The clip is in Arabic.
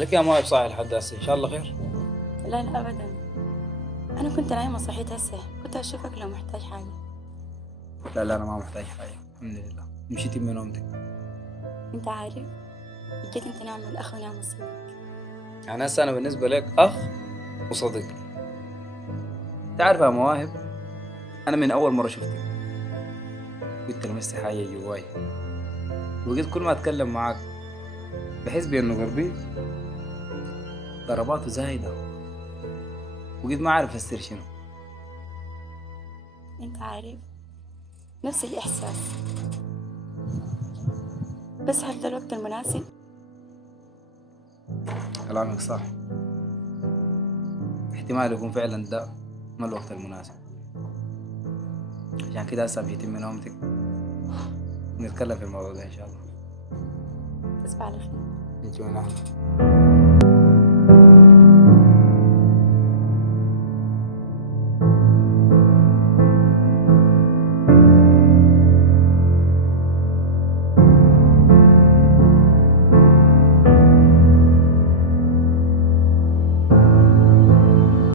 مالك يا مواهب صاحي لحد هسه؟ ان شاء الله خير. لا لا أبدا. أنا كنت نايمة صحيت هسه، كنت أشوفك لو محتاج حاجة. لا لا، انا ما محتاج حاجه الحمد لله. مشيتي من نومتك؟ أنت عارف، بجد أنت نعم الأخ ونعم الصديق. يعني هسه انا بالنسبه لك اخ وصديق. تعرف يا مواهب، انا من اول مره شفتك كنت لمست حاجه جواي، وبقيت كل ما اتكلم معاك بحس بانه قلبي ضرباته زايده، وبقيت ما عارف افسر شنو. أنت عارف، نفس الإحساس. بس هل ده الوقت المناسب؟ كلامك صح، احتمال يكون فعلا ده ما الوقت المناسب. عشان كده هسه مشيتي من نومتك نتكلم في الموضوع ده ان شاء الله. تصبح على خير. انت وين اهلك؟